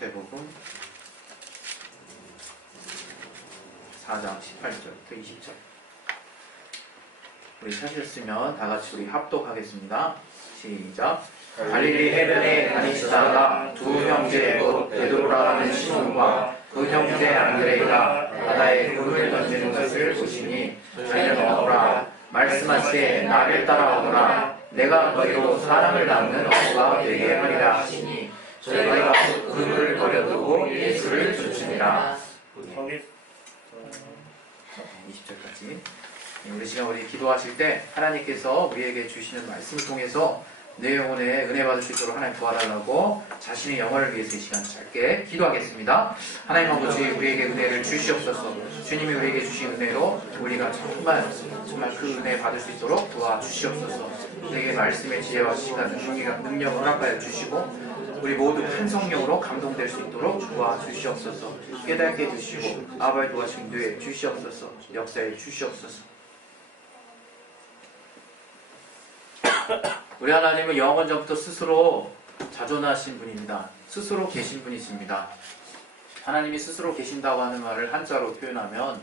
마태복음 4장 18절부터 20절. 우리 찾으셨으면 다 같이 우리 합독하겠습니다. 시작. 갈릴리 해변에 다니시다가 두 형제 곧 베드로라 하는 시몬과 그 형제 안드레가 바다에 그물을 던지는 것을 보시니 달려나오라 말씀하시되 나를 따라오거라 내가 너희로 사람을 낚는 어부가 되게 하리라 하시니 저희가 그물을 버려두고 예수를 쫓으니라. 20절까지. 우리 시간 우리 기도하실 때 하나님께서 우리에게 주시는 말씀을 통해서 내 영혼에 은혜 받을 수 있도록 하나님 도와달라고 자신의 영혼을 위해서 이 시간 짧게 기도하겠습니다. 하나님 아버지 우리에게 은혜를 주시옵소서. 주님이 우리에게 주신 은혜로 우리가 정말 그 은혜 받을 수 있도록 도와주시옵소서. 우리에게 말씀의 지혜와 시간, 능력을 허락하여 주시고 우리 모두 한 성령으로 감동될 수 있도록 도와주시옵소서. 깨닫게 해주시고 아버지 도와주신 뇌 주시옵소서. 역사에 주시옵소서. 우리 하나님은 영원 전부터 스스로 자존하신 분입니다. 스스로 계신 분이십니다. 하나님이 스스로 계신다고 하는 말을 한자로 표현하면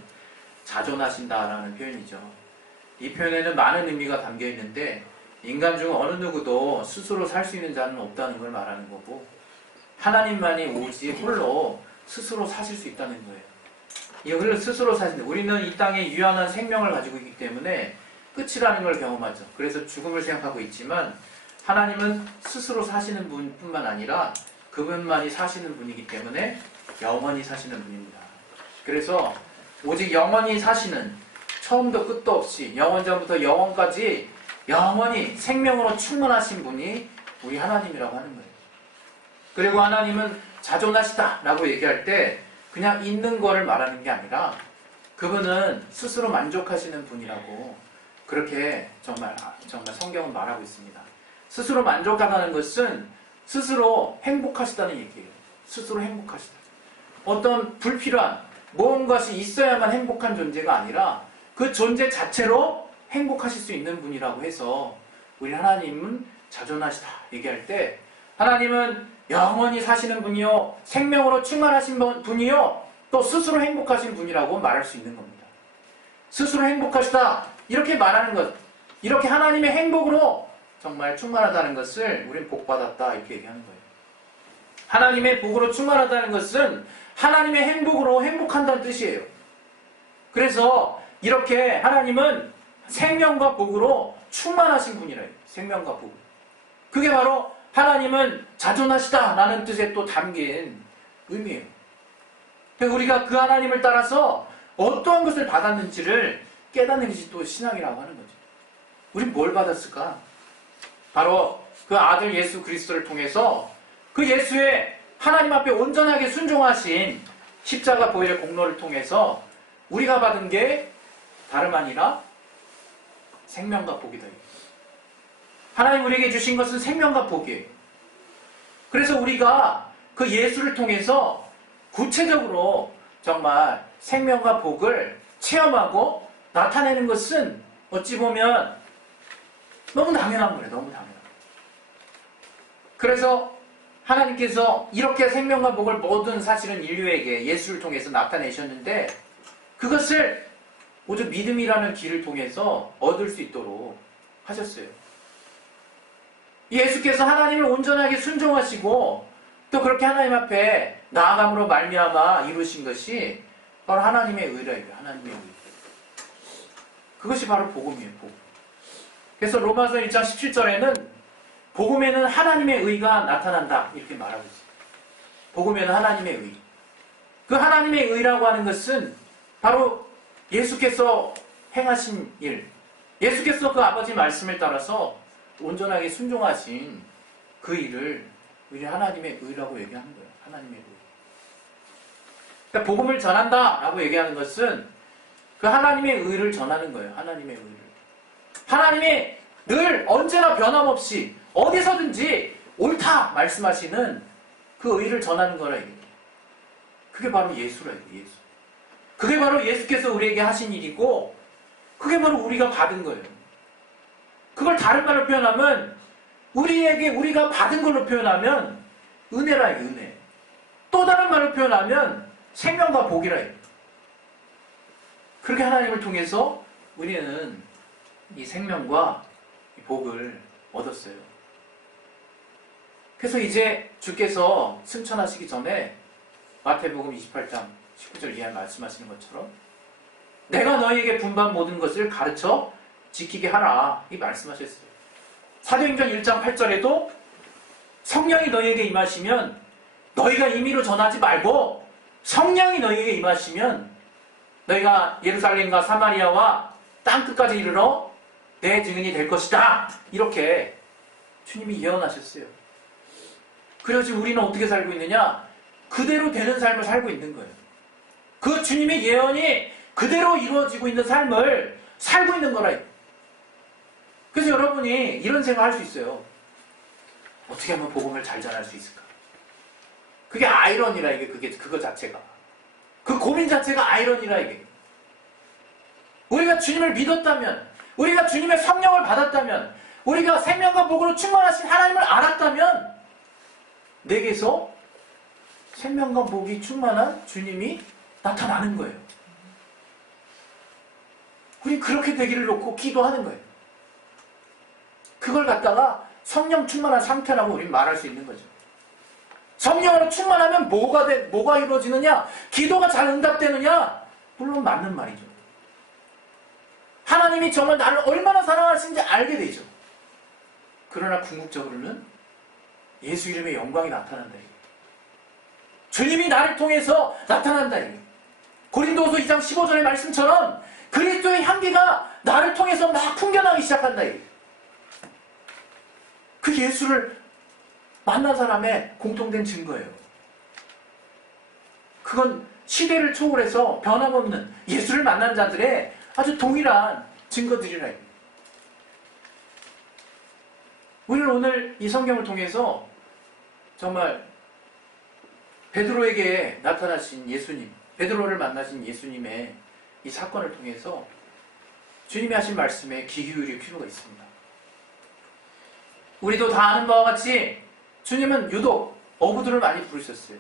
자존하신다라는 표현이죠. 이 표현에는 많은 의미가 담겨 있는데 인간 중 어느 누구도 스스로 살 수 있는 자는 없다는 걸 말하는 거고 하나님만이 오직 홀로 스스로 사실 수 있다는 거예요. 이걸 스스로 사신다. 우리는 이 땅에 유한한 생명을 가지고 있기 때문에 끝이라는 걸 경험하죠. 그래서 죽음을 생각하고 있지만 하나님은 스스로 사시는 분뿐만 아니라 그분만이 사시는 분이기 때문에 영원히 사시는 분입니다. 그래서 오직 영원히 사시는 처음도 끝도 없이 영원전부터 영원까지 영원히 생명으로 충만하신 분이 우리 하나님이라고 하는 거예요. 그리고 하나님은 자존하시다라고 얘기할 때 그냥 있는 거를 말하는 게 아니라 그분은 스스로 만족하시는 분이라고 그렇게 정말 성경은 말하고 있습니다. 스스로 만족하다는 것은 스스로 행복하시다는 얘기예요. 스스로 행복하시다. 어떤 불필요한 무언가가 있어야만 행복한 존재가 아니라 그 존재 자체로 행복하실 수 있는 분이라고 해서 우리 하나님은 자존하시다 얘기할 때 하나님은 영원히 사시는 분이요 생명으로 충만하신 분이요 또 스스로 행복하신 분이라고 말할 수 있는 겁니다. 스스로 행복하시다 이렇게 말하는 것, 이렇게 하나님의 행복으로 정말 충만하다는 것을 우린 복받았다 이렇게 얘기하는 거예요. 하나님의 복으로 충만하다는 것은 하나님의 행복으로 행복한다는 뜻이에요. 그래서 이렇게 하나님은 생명과 복으로 충만하신 분이래요. 생명과 복. 그게 바로 하나님은 자존하시다라는 뜻에 또 담긴 의미예요. 우리가 그 하나님을 따라서 어떠한 것을 받았는지를 깨닫는 것이 또 신앙이라고 하는 거죠. 우린 뭘 받았을까? 바로 그 아들 예수 그리스도를 통해서 그 예수의 하나님 앞에 온전하게 순종하신 십자가 보혈의 공로를 통해서 우리가 받은 게 다름 아니라 생명과 복이다. 하나님 우리에게 주신 것은 생명과 복이에요. 그래서 우리가 그 예수를 통해서 구체적으로 정말 생명과 복을 체험하고 나타내는 것은 어찌 보면 너무 당연한 거예요. 너무 당연한 거예요. 그래서 하나님께서 이렇게 생명과 복을 모든 사실은 인류에게 예수를 통해서 나타내셨는데 그것을 오직 믿음이라는 길을 통해서 얻을 수 있도록 하셨어요. 예수께서 하나님을 온전하게 순종하시고 또 그렇게 하나님 앞에 나아감으로 말미암아 이루신 것이 바로 하나님의 의라예요. 하나님의 의. 그것이 바로 복음이에요. 복음. 그래서 로마서 1장 17절에는 복음에는 하나님의 의가 나타난다 이렇게 말하고 있어요. 복음에는 하나님의 의. 그 하나님의 의라고 하는 것은 바로 예수께서 행하신 일, 예수께서 그 아버지 말씀을 따라서 온전하게 순종하신 그 일을 우리 하나님의 의라고 얘기하는 거예요. 하나님의 의. 그러니까 복음을 전한다라고 얘기하는 것은 그 하나님의 의를 전하는 거예요. 하나님의 의를. 하나님이 늘 언제나 변함없이 어디서든지 옳다 말씀하시는 그 의를 전하는 거라 이게. 그게 바로 예수라 이게. 예수. 그게 바로 예수께서 우리에게 하신 일이고 그게 바로 우리가 받은 거예요. 그걸 다른 말로 표현하면 우리에게 우리가 받은 걸로 표현하면 은혜라 은혜. 또 다른 말로 표현하면 생명과 복이라 해요. 그렇게 하나님을 통해서 우리는 이 생명과 이 복을 얻었어요. 그래서 이제 주께서 승천하시기 전에 마태복음 28장 19절 이하에 말씀하시는 것처럼 내가 너희에게 분반 모든 것을 가르쳐 지키게 하라 이 말씀하셨어요. 사도행전 1장 8절에도 성령이 너희에게 임하시면 너희가 임의로 전하지 말고 성령이 너희에게 임하시면 너희가 예루살렘과 사마리아와 땅끝까지 이르러 내 증인이 될 것이다. 이렇게 주님이 예언하셨어요. 그래서 지금 우리는 어떻게 살고 있느냐? 그대로 되는 삶을 살고 있는 거예요. 그 주님의 예언이 그대로 이루어지고 있는 삶을 살고 있는 거라. 그래서 여러분이 이런 생각을 할 수 있어요. 어떻게 하면 복음을 잘 전할 수 있을까? 그게 아이러니라 이게 그거 자체가. 그 고민 자체가 아이러니라 이게. 우리가 주님을 믿었다면, 우리가 주님의 성령을 받았다면, 우리가 생명과 복으로 충만하신 하나님을 알았다면 내게서 생명과 복이 충만한 주님이 나타나는 거예요. 우리 그렇게 되기를 놓고 기도하는 거예요. 그걸 갖다가 성령 충만한 상태라고 우리는 말할 수 있는 거죠. 성령으로 충만하면 뭐가 이루어지느냐? 기도가 잘 응답되느냐? 물론 맞는 말이죠. 하나님이 정말 나를 얼마나 사랑하시는지 알게 되죠. 그러나 궁극적으로는 예수 이름의 영광이 나타난다. 주님이 나를 통해서 나타난다. 고린도후서 2장 15절의 말씀처럼 그리스도의 향기가 나를 통해서 막 풍겨나기 시작한다. 그 예수를 만난 사람의 공통된 증거예요. 그건 시대를 초월해서 변함없는 예수를 만난 자들의 아주 동일한 증거들이라. 우리는 오늘 이 성경을 통해서 정말 베드로에게 나타나신 예수님, 베드로를 만나신 예수님의 이 사건을 통해서 주님이 하신 말씀에 귀 기울일 필요가 있습니다. 우리도 다 아는 바와 같이 주님은 유독 어부들을 많이 부르셨어요.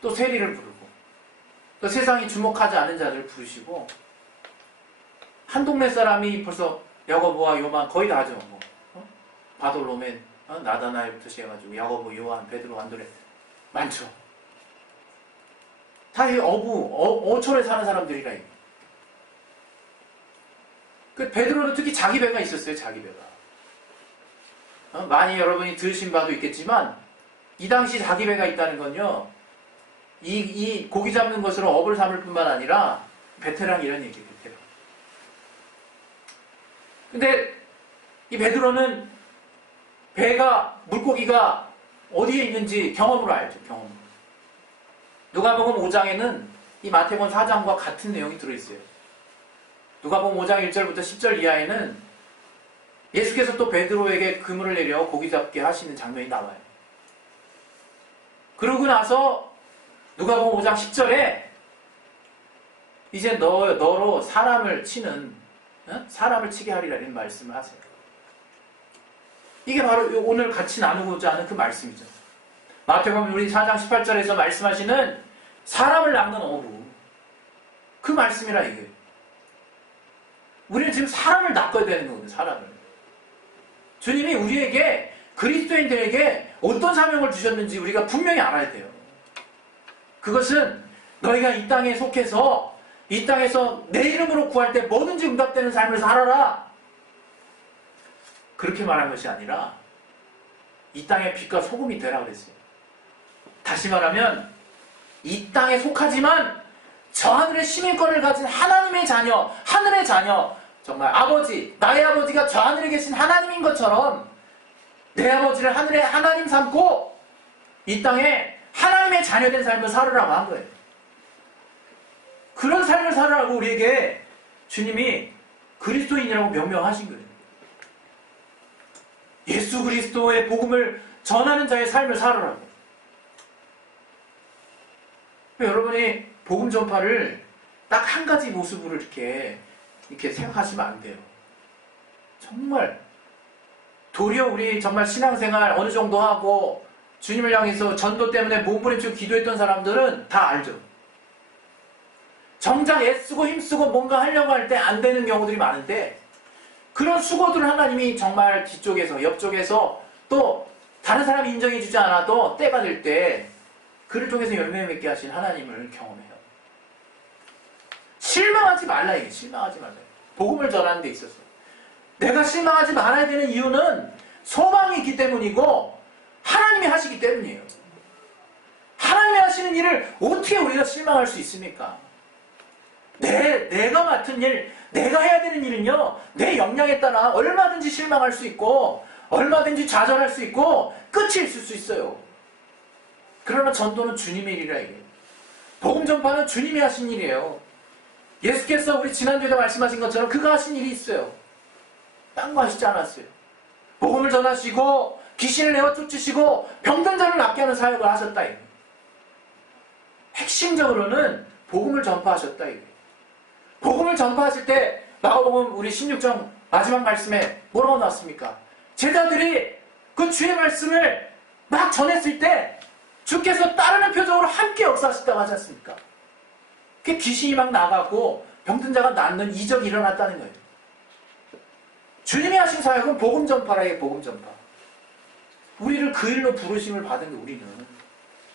또 세리를 부르고 또 세상이 주목하지 않은 자들을 부르시고 한 동네 사람이 벌써 야고보와 요한 거의 다 하죠. 바돌로멘, 나다나엘부터 시작해가지고 야고보, 요한, 베드로, 안드레 많죠. 다 이 어촌에 사는 사람들이라. 그 베드로는 특히 자기 배가 있었어요. 자기 배가. 많이 여러분이 들으신 바도 있겠지만 이 당시 자기 배가 있다는 건요. 이 고기 잡는 것으로 업을 삼을 뿐만 아니라 베테랑 이런 얘기예요. 베테랑. 근데 이 베드로는 물고기가 어디에 있는지 경험으로 알죠. 경험으로. 누가복음 5장에는 이 마태복음 4장과 같은 내용이 들어있어요. 누가복음 5장 1절부터 10절 이하에는 예수께서 또 베드로에게 그물을 내려 고기 잡게 하시는 장면이 나와요. 그러고 나서 누가복음 5장 10절에 이제 너로 사람을 치는 사람을 치게 하리라 이런 말씀을 하세요. 이게 바로 오늘 같이 나누고자 하는 그 말씀이죠. 마태복음 우리 4장 18절에서 말씀하시는 사람을 낚는 어부 그 말씀이라 이게. 우리는 지금 사람을 낚아야 되는 거거든요. 사람을. 주님이 우리에게 그리스도인들에게 어떤 사명을 주셨는지 우리가 분명히 알아야 돼요. 그것은 너희가 이 땅에 속해서 이 땅에서 내 이름으로 구할 때 뭐든지 응답되는 삶을 살아라. 그렇게 말한 것이 아니라 이 땅의 빛과 소금이 되라 그랬어요. 다시 말하면 이 땅에 속하지만 저 하늘의 시민권을 가진 하나님의 자녀, 하늘의 자녀, 정말 아버지, 나의 아버지가 저 하늘에 계신 하나님인 것처럼 내 아버지를 하늘의 하나님 삼고 이 땅에 하나님의 자녀된 삶을 살으라고 한 거예요. 그런 삶을 살으라고 우리에게 주님이 그리스도인이라고 명명하신 거예요. 예수 그리스도의 복음을 전하는 자의 삶을 살으라고. 여러분이 복음 전파를 딱 한 가지 모습으로 이렇게 생각하시면 안 돼요. 정말 도리어 우리 정말 신앙생활 어느 정도 하고 주님을 향해서 전도 때문에 몸부림치고 기도했던 사람들은 다 알죠. 정작 애쓰고 힘쓰고 뭔가 하려고 할 때 안 되는 경우들이 많은데 그런 수고들을 하나님이 정말 뒤쪽에서 옆쪽에서 또 다른 사람이 인정해주지 않아도 때가 될 때 그를 통해서 열매 맺게 하신 하나님을 경험해요. 실망하지 말라 이게 실망하지 말라. 복음을 전하는 데 있어서 내가 실망하지 말아야 되는 이유는 소망이 있기 때문이고 하나님이 하시기 때문이에요. 하나님이 하시는 일을 어떻게 우리가 실망할 수 있습니까? 내가 맡은 일, 내가 해야 되는 일은요, 내 역량에 따라 얼마든지 실망할 수 있고, 얼마든지 좌절할 수 있고, 끝이 있을 수 있어요. 그러나 전도는 주님의 일이라 이게. 복음 전파는 주님이 하신 일이에요. 예수께서 우리 지난주에 말씀하신 것처럼 그가 하신 일이 있어요. 딴 거 하시지 않았어요. 복음을 전하시고, 귀신을 내어 쫓으시고, 병든 자를 낫게 하는 사역을 하셨다 이게. 핵심적으로는 복음을 전파하셨다 이게. 복음을 전파하실 때 마가복음 우리 16장 마지막 말씀에 뭐라고 나왔습니까? 제자들이 그 주의 말씀을 막 전했을 때 주께서 따르는 표정으로 함께 역사하셨다고 하지 않습니까? 그게 귀신이 막 나가고 병든 자가 낫는 이적이 일어났다는 거예요. 주님이 하신 사역은 복음 전파라 이게 복음 전파. 우리를 그 일로 부르심을 받은 게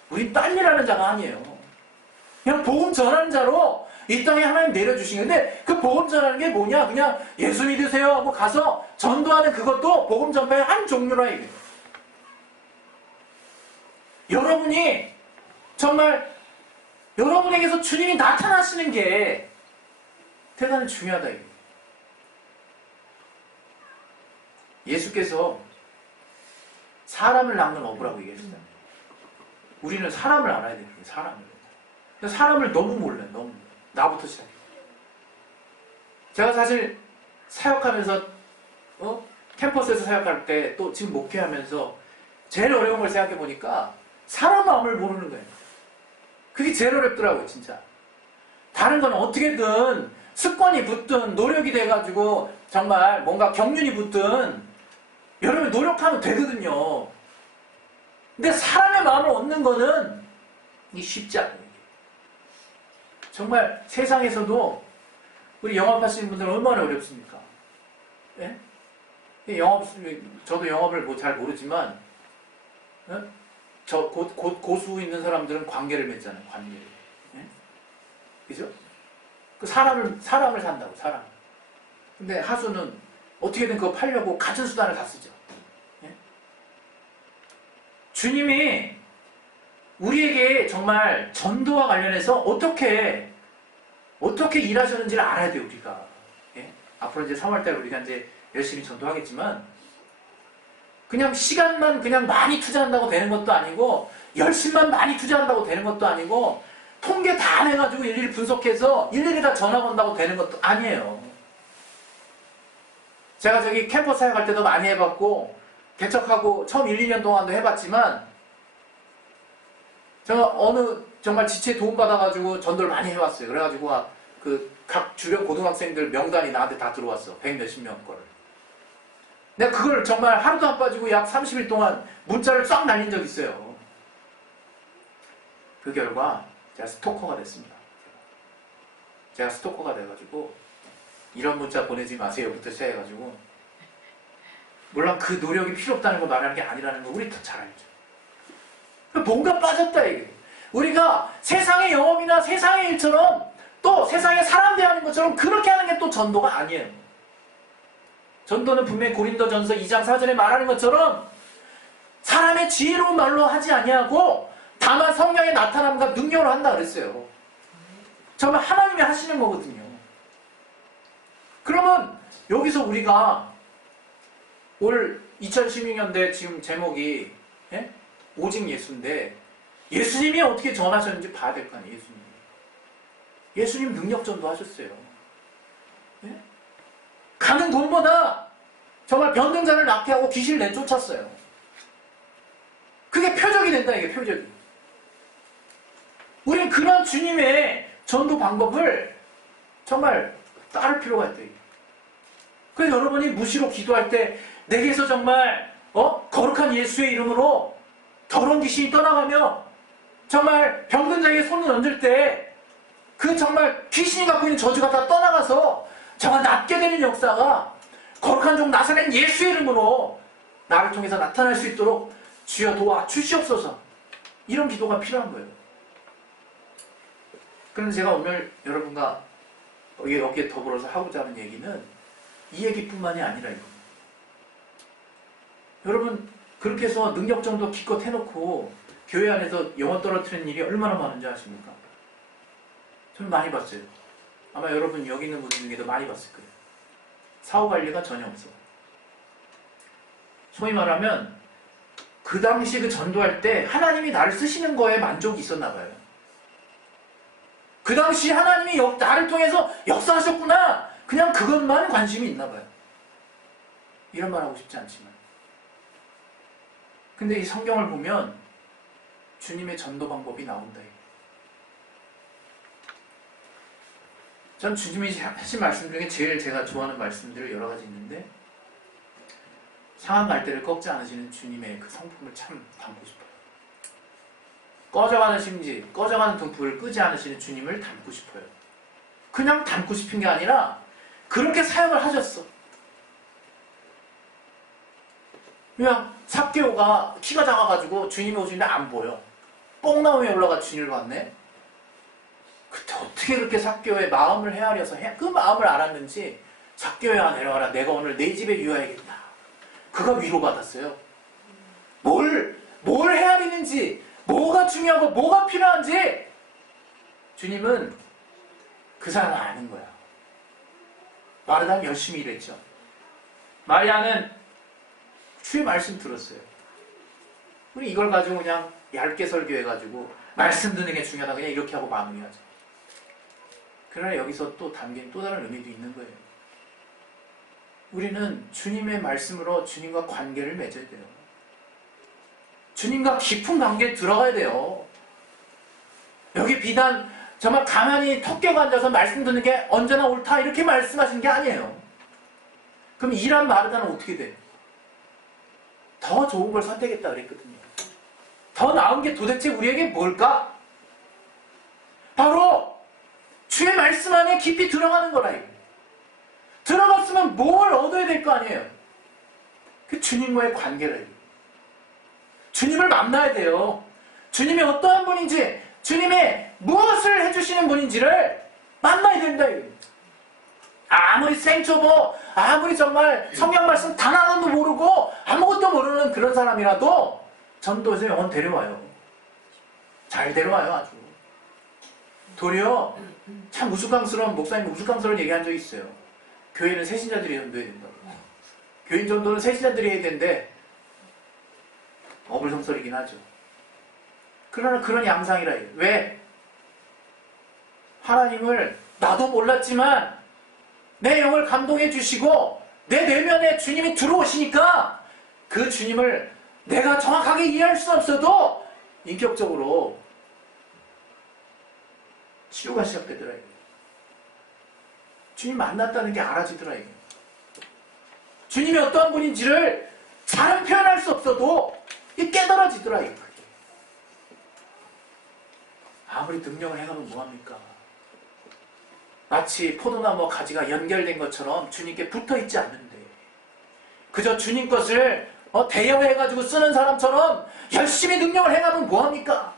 우린 딴 일하는 자가 아니에요. 그냥 복음 전하는 자로 이 땅에 하나님 내려주신 건데 그 복음 전하는 게 뭐냐? 그냥 예수 믿으세요 하고 가서 전도하는 그것도 복음 전파의 한 종류라 이거예요. 여러분이 정말 여러분에게서 주님이 나타나시는 게 대단히 중요하다 이거예요. 예수께서 사람을 낳는 어부라고 얘기했어요. 우리는 사람을 알아야 돼요. 사람을 너무 몰라요. 너무. 나부터 시작해. 제가 사실 사역하면서 캠퍼스에서 사역할 때 또 지금 목회하면서 제일 어려운 걸 생각해 보니까 사람 마음을 모르는 거예요. 그게 제일 어렵더라고요. 진짜. 다른 건 어떻게든 습관이 붙든 노력이 돼가지고 정말 뭔가 경륜이 붙든 여러분이 노력하면 되거든요. 근데 사람의 마음을 얻는 거는 이게 쉽지 않아요. 정말 세상에서도 우리 영업하시는 분들은 얼마나 어렵습니까? 예? 저도 영업을 뭐 잘 모르지만, 예? 고수 있는 사람들은 관계를 맺잖아요, 관계를. 예? 그죠? 그 사람을 산다고, 사람. 근데 하수는 어떻게든 그거 팔려고 갖은 수단을 다 쓰죠. 예? 주님이 우리에게 정말 전도와 관련해서 어떻게 일하셨는지를 알아야 돼요, 우리가. 예? 앞으로 이제 3월달에 우리가 이제 열심히 전도하겠지만, 그냥 시간만 그냥 많이 투자한다고 되는 것도 아니고, 열심만 많이 투자한다고 되는 것도 아니고, 통계 다 내가지고 일일이 분석해서 일일이 다 전화 건다고 되는 것도 아니에요. 제가 저기 캠퍼스 사역할 때도 많이 해봤고, 개척하고 처음 1, 2년 동안도 해봤지만, 제가 정말 지체에 도움받아가지고 전도를 많이 해왔어요. 그래가지고 각 주변 고등학생들 명단이 나한테 다 들어왔어. 100몇십 명 거를. 내가 그걸 정말 하루도 안 빠지고 약 30일 동안 문자를 쫙 날린 적이 있어요. 그 결과 제가 스토커가 됐습니다. 제가 스토커가 돼가지고 이런 문자 보내지 마세요부터 시작해가지고, 물론 그 노력이 필요 없다는 걸 말하는 게 아니라는 걸 우리 더 잘 알죠. 뭔가 빠졌다 이게. 우리가 세상의 영업이나 세상의 일처럼 또 세상에 사람 대하는 것처럼 그렇게 하는 게 또 전도가 아니에요. 전도는 분명히 고린도전서 2장 4절에 말하는 것처럼 사람의 지혜로운 말로 하지 아니하고 다만 성령의 나타남과 능력으로 한다 그랬어요. 정말 하나님이 하시는 거거든요. 그러면 여기서 우리가 올 2016년대 지금 제목이 오직 예수인데, 예수님이 어떻게 전하셨는지 봐야 될 거 아니에요. 예수님 능력 전도하셨어요. 예? 가는 돈보다 정말 병든 자를 낫게 하고 귀신을 내쫓았어요. 그게 표적이 된다 이게 표적이. 우리는 그런 주님의 전도 방법을 정말 따를 필요가 있다. 그래서 여러분이 무시로 기도할 때 내게서 정말 거룩한 예수의 이름으로 더러운 귀신이 떠나가며 정말 병든자에게 손을 얹을 때 그 정말 귀신이 갖고 있는 저주가 다 떠나가서 정말 낫게 되는 역사가 거룩한 종 나사렛 예수의 이름으로 나를 통해서 나타날 수 있도록 주여 도와주시옵소서. 이런 기도가 필요한 거예요. 그런데 제가 오늘 여러분과 여기에 더불어서 하고자 하는 얘기는 이 얘기뿐만이 아니라 이겁니다. 여러분 그렇게 해서 능력 정도 기껏 해놓고 교회 안에서 영혼 떨어뜨리는 일이 얼마나 많은지 아십니까? 저는 많이 봤어요. 아마 여러분 여기 있는 분들 중에도 많이 봤을 거예요. 사후 관리가 전혀 없어. 소위 말하면 그 당시 그 전도할 때 하나님이 나를 쓰시는 거에 만족이 있었나 봐요. 그 당시 하나님이 나를 통해서 역사하셨구나. 그냥 그것만 관심이 있나 봐요. 이런 말 하고 싶지 않지만. 근데 이 성경을 보면 주님의 전도 방법이 나온다. 전 주님이 하신 말씀 중에 제일 제가 좋아하는 말씀들 여러 가지 있는데 상한 갈대를 꺾지 않으시는 주님의 그 성품을 참 담고 싶어요. 꺼져가는 심지, 꺼져가는 등불을 끄지 않으시는 주님을 담고 싶어요. 그냥 담고 싶은 게 아니라 그렇게 사역을 하셨어. 그냥 삭개오가 키가 작아가지고 주님이 오시는데 안 보여. 뽕나무에 올라가 주님을 봤네. 그때 어떻게 그렇게 삭개오의 마음을 헤아려서 그 마음을 알았는지 삭개오야 내려와라. 내가 오늘 내 집에 유하야겠다. 그가 위로받았어요. 뭘 헤아리는지, 뭐가 중요하고 뭐가 필요한지 주님은 그 사람을 아는 거야. 마르다는 열심히 일했죠. 마리아는 주의 말씀 들었어요. 우리 이걸 가지고 그냥 얇게 설교해가지고 말씀 듣는 게 중요하다 그냥 이렇게 하고 마무리하죠. 그러나 여기서 또 담긴 또 다른 의미도 있는 거예요. 우리는 주님의 말씀으로 주님과 관계를 맺어야 돼요. 주님과 깊은 관계에 들어가야 돼요. 여기 비단 정말 가만히 턱 깨고 앉아서 말씀 듣는 게 언제나 옳다 이렇게 말씀하시는 게 아니에요. 그럼 이란 마르다는 어떻게 돼? 더 좋은 걸 선택했다 그랬거든요. 더 나은 게 도대체 우리에게 뭘까? 바로 주의 말씀 안에 깊이 들어가는 거라. 들어갔으면 뭘 얻어야 될 거 아니에요. 그 주님과의 관계라. 주님을 만나야 돼요. 주님이 어떠한 분인지, 주님이 무엇을 해주시는 분인지를 만나야 된다. 아무리 생초보, 아무리 정말 성경 말씀 단 하나도 모르고 아무것도 모르는 그런 사람이라도 전도에서 영혼 데려와요. 잘 데려와요, 아주. 도리어 참 우스꽝스러운, 목사님 우스꽝스러운 얘기한 적이 있어요. 교회는 새신자들이 전도해야 된다고. 교인 전도는 새신자들이 해야 되는데 어불성설이긴 하죠. 그러나 그런 양상이라 해요. 왜? 하나님을 나도 몰랐지만 내 영을 감동해 주시고 내 내면에 주님이 들어오시니까 그 주님을 내가 정확하게 이해할 수 없어도 인격적으로 치료가 시작되더라. 주님 만났다는 게 알아지더라. 주님이 어떠한 분인지를 잘은 표현할 수 없어도 깨달아지더라. 아무리 능력을 행하면 뭐합니까? 마치 포도나무 가지가 연결된 것처럼 주님께 붙어있지 않는데 그저 주님 것을 대여해가지고 쓰는 사람처럼 열심히 능력을 행하면 뭐합니까?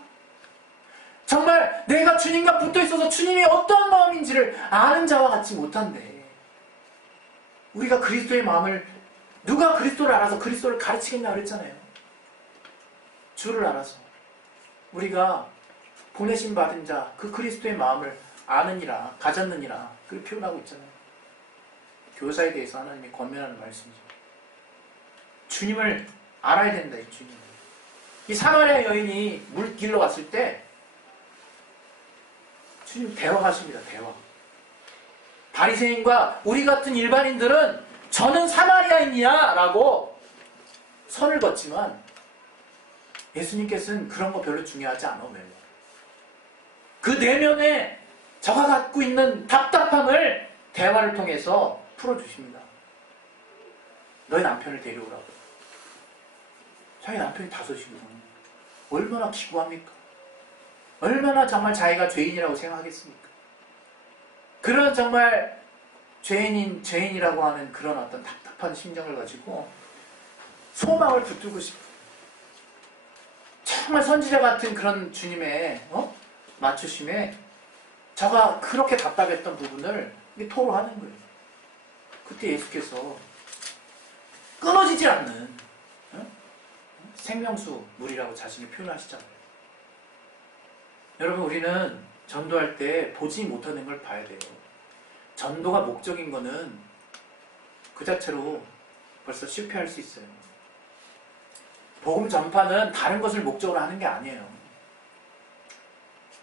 정말 내가 주님과 붙어있어서 주님이 어떠한 마음인지를 아는 자와 같지 못한데 우리가 그리스도의 마음을 누가 그리스도를 알아서 그리스도를 가르치겠냐 그랬잖아요. 주를 알아서 우리가 보내심 받은 자 그 그리스도의 마음을 아느니라 가졌느니라 그렇게 표현하고 있잖아요. 교사에 대해서 하나님이 권면하는 말씀이죠. 주님을 알아야 된다. 이 주님. 이 사마리아 여인이 물길로 갔을 때 주님 대화하십니다. 대화. 바리새인과 우리 같은 일반인들은 저는 사마리아인이야 라고 선을 걷지만 예수님께서는 그런 거 별로 중요하지 않아. 그 내면에 저가 갖고 있는 답답함을 대화를 통해서 풀어주십니다. 너희 남편을 데려오라고. 자기 남편이 5이거든요. 얼마나 기구합니까? 얼마나 정말 자기가 죄인이라고 생각하겠습니까? 그런 정말 죄인이라고 하는 그런 어떤 답답한 심정을 가지고 소망을 붙들고 싶어요. 정말 선지자 같은 그런 주님의 맞추심에 저가 그렇게 답답했던 부분을 토로하는 거예요. 그때 예수께서 끊어지지 않는 생명수 물이라고 자신을 표현하시잖아요. 여러분, 우리는 전도할 때 보지 못하는 걸 봐야 돼요. 전도가 목적인 거는 그 자체로 벌써 실패할 수 있어요. 복음 전파는 다른 것을 목적으로 하는 게 아니에요.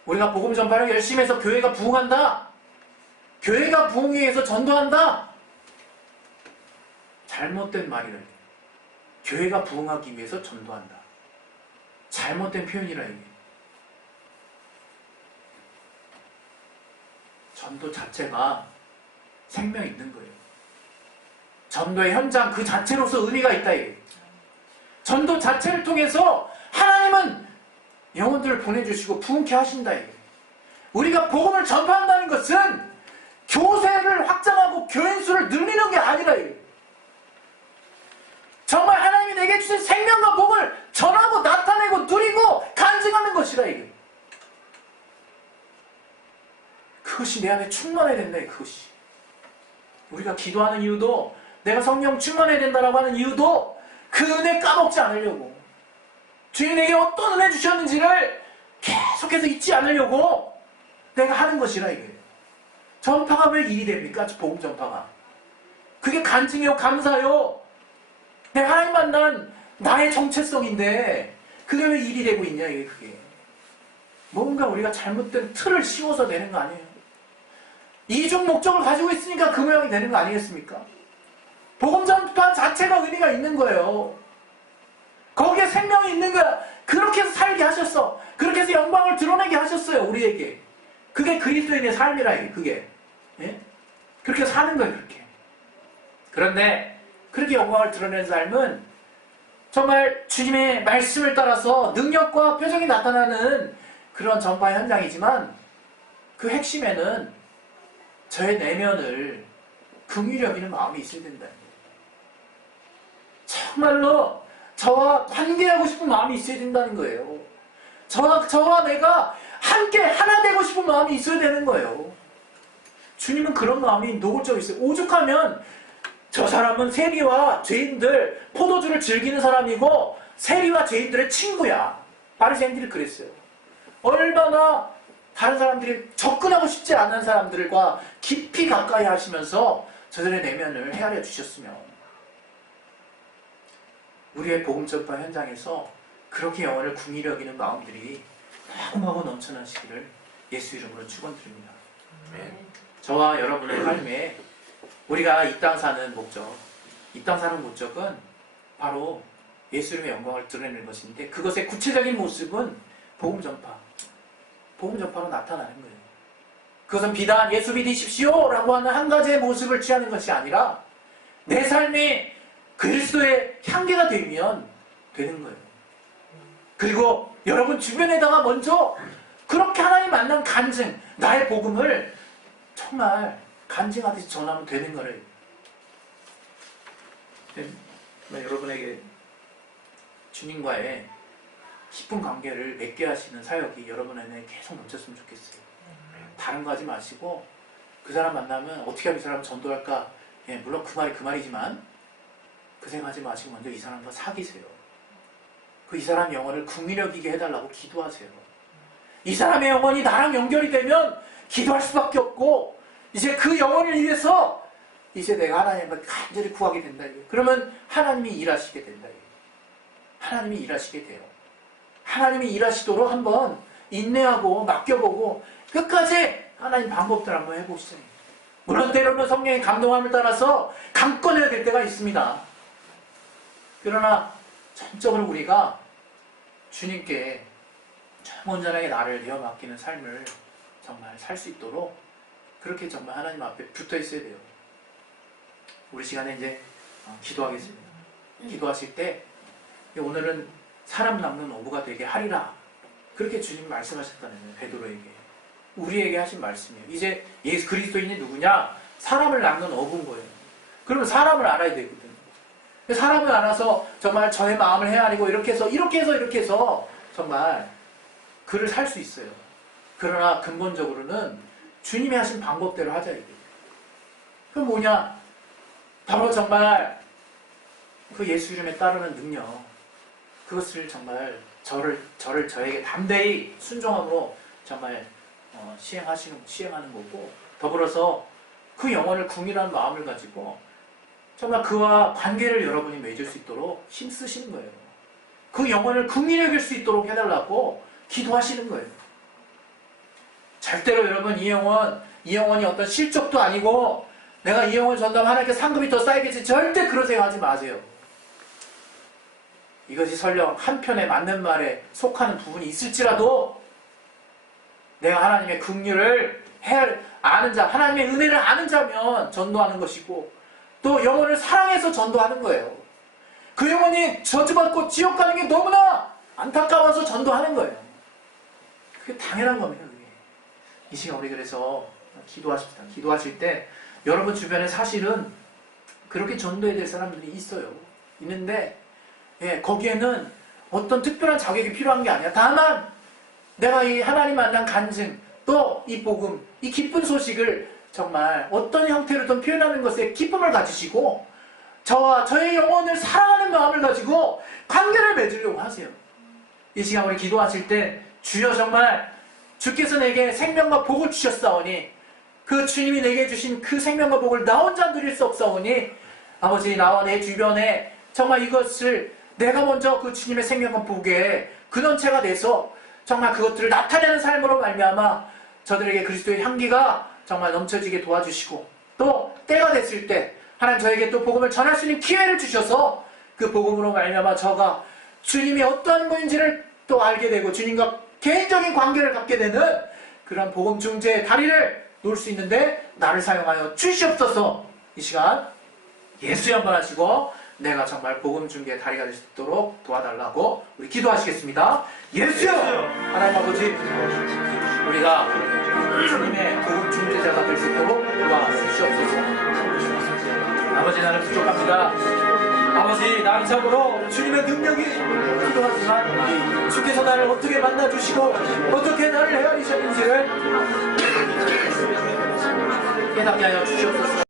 우리가 복음 전파를 열심히 해서 교회가 부흥한다. 교회가 부흥하기 위해서 전도한다. 잘못된 말이라 이게. 교회가 부흥하기 위해서 전도한다. 잘못된 표현이라 이게. 전도 자체가 생명이 있는 거예요. 전도의 현장 그 자체로서 의미가 있다 이게. 전도 자체를 통해서 하나님은 영혼들을 보내주시고 부흥케 하신다 이게. 우리가 복음을 전파한다는 것은 교세를 확장하고 교인 수를 늘리는 게 아니라 이게. 정말 하나님이 내게 주신 생명과 복을 전하고 나타내고 누리고 간증하는 것이라 이게. 그것이 내 안에 충만해야 된다. 그것이 우리가 기도하는 이유도, 내가 성령 충만해야 된다라고 하는 이유도 그 은혜 까먹지 않으려고, 주님이 내게 어떤 은혜 주셨는지를 계속해서 잊지 않으려고 내가 하는 것이라 이게. 전파가 왜 일이 됩니까? 복음 전파가 그게 간증이요 감사요 내가 하나님 만난 나의 정체성인데 그게 왜 일이 되고 있냐 이게. 그게 뭔가 우리가 잘못된 틀을 씌워서 되는 거 아니에요. 이중 목적을 가지고 있으니까 그 모양이 되는 거 아니겠습니까? 복음 전파 자체가 의미가 있는 거예요. 거기에 생명이 있는 거야. 그렇게 해서 살게 하셨어. 그렇게 해서 영광을 드러내게 하셨어요. 우리에게. 그게 그리스도인의 삶이라 이게. 그게 그렇게 사는 거예요. 그렇게. 그런데 그렇게 영광을 드러내는 삶은 정말 주님의 말씀을 따라서 능력과 표정이 나타나는 그런 전파 현장이지만 그 핵심에는 저의 내면을 긍휼히 여기는 마음이 있어야 된다. 정말로 저와 관계하고 싶은 마음이 있어야 된다는 거예요. 저와 내가 함께 하나 되고 싶은 마음이 있어야 되는 거예요. 주님은 그런 마음이 노골적으로 있어요. 오죽하면 저 사람은 세리와 죄인들, 포도주를 즐기는 사람이고 세리와 죄인들의 친구야. 바리새인들이 그랬어요. 얼마나 다른 사람들이 접근하고 싶지 않은 사람들과 깊이 가까이 하시면서 저들의 내면을 헤아려 주셨으면 우리의 복음 전파 현장에서 그렇게 영혼을 궁일히 여기는 마음들이 마구마구 넘쳐나시기를 예수 이름으로 축원드립니다. 저와 여러분의 삶에 우리가 이 땅 사는 목적, 이 땅 사는 목적은 바로 예수 이름의 영광을 드러내는 것인데 그것의 구체적인 모습은 복음 전파로 나타나는 거예요. 그것은 비단 예수 믿으십시오 라고 하는 한 가지의 모습을 취하는 것이 아니라 내 삶이 그리스도의 향기가 되면 되는 거예요. 그리고 여러분 주변에다가 먼저 그렇게 하나님 만난 간증, 나의 복음을 정말 간증하듯이 전하면 되는 거예요. 여러분에게 주님과의 깊은 관계를 맺게 하시는 사역이 여러분에게 계속 넘쳤으면 좋겠어요. 다른 거 하지 마시고 그 사람 만나면 어떻게 하면 이 사람 전도할까? 물론 그 말이 그 말이지만 그 생각하지 마시고 먼저 이 사람과 사귀세요. 이 사람 영혼을 긍휼히 여기게 해달라고 기도하세요. 이 사람의 영혼이 나랑 연결이 되면 기도할 수밖에 없고 이제 그 영혼을 위해서 이제 내가 하나님을 간절히 구하게 된다. 그러면 하나님이 일하시게 된다. 하나님이 일하시게 돼요. 하나님이 일하시도록 한번 인내하고 맡겨보고 끝까지 하나님 방법들 한번 해보시죠. 물론 때로는 성령의 감동함을 따라서 강권해야 될 때가 있습니다. 그러나 전적으로 우리가 주님께 온전하게 나를 내어 맡기는 삶을 정말 살 수 있도록 그렇게 정말 하나님 앞에 붙어 있어야 돼요. 우리 시간에 이제 기도하겠습니다. 기도하실 때 오늘은 사람 낚는 어부가 되게 하리라. 그렇게 주님 말씀하셨다는 거예요. 베드로에게. 우리에게 하신 말씀이에요. 이제 예수 그리스도인이 누구냐? 사람을 낚는 어부인 거예요. 그러면 사람을 알아야 되거든요. 사람을 알아서 정말 저의 마음을 헤아리고 이렇게 해서 정말 그를 살 수 있어요. 그러나 근본적으로는 주님이 하신 방법대로 하자 이거예요. 그럼 뭐냐? 바로 정말 그 예수 이름에 따르는 능력, 그것을 정말 저에게 담대히 순종함으로 정말 시행하는 거고, 더불어서 그 영혼을 궁이라는 마음을 가지고 정말 그와 관계를 여러분이 맺을 수 있도록 힘쓰시는 거예요. 그 영혼을 궁히 여길 수 있도록 해달라고 기도하시는 거예요. 절대로 여러분 이 영혼이 어떤 실적도 아니고 내가 이 영혼을 전담 하나님께 상급이 더 쌓이겠지, 절대 그런 생각하지 마세요. 이것이 설령 한편에 맞는 말에 속하는 부분이 있을지라도 내가 하나님의 긍휼을 아는 자, 하나님의 은혜를 아는 자면 전도하는 것이고, 또 영혼을 사랑해서 전도하는 거예요. 그 영혼이 저주받고 지옥 가는 게 너무나 안타까워서 전도하는 거예요. 그게 당연한 겁니다. 그게. 이 시간 우리 그래서 기도하십시다. 기도하실 때 여러분 주변에 사실은 그렇게 전도해야 될 사람들이 있어요. 있는데 거기에는 어떤 특별한 자격이 필요한 게 아니야. 다만 내가 이 하나님 만난 간증, 또 이 복음, 이 기쁜 소식을 정말 어떤 형태로든 표현하는 것에 기쁨을 가지시고 저와 저의 영혼을 사랑하는 마음을 가지고 관계를 맺으려고 하세요. 이 시간 우리 기도하실 때 주여 정말 주께서 내게 생명과 복을 주셨사오니 그 주님이 내게 주신 그 생명과 복을 나 혼자 누릴 수 없사오니 아버지, 나와 내 주변에 정말 이것을 내가 먼저 그 주님의 생명과 복에 근원체가 돼서 정말 그것들을 나타내는 삶으로 말미암아 저들에게 그리스도의 향기가 정말 넘쳐지게 도와주시고, 또 때가 됐을 때 하나님 저에게 또 복음을 전할 수 있는 기회를 주셔서 그 복음으로 말미암아 저가 주님이 어떠한 분인지를 또 알게 되고 주님과 개인적인 관계를 갖게 되는 그런 복음 중재의 다리를 놓을 수 있는데 나를 사용하여 주시옵소서. 이 시간 예수 한번 하시고 내가 정말 복음 중개의 다리가 될 수 있도록 도와달라고 우리 기도하시겠습니다. 예수여! 하나님 아버지, 우리가 주님의 복음 중재자가 될 수 있도록 도와주시옵소서. 아버지, 나는 부족합니다. 아버지, 나는 참으로 주님의 능력이 필요하지만 주께서 나를 어떻게 만나주시고 어떻게 나를 헤아리셨는지를 깨닫게 하여 주시옵소서.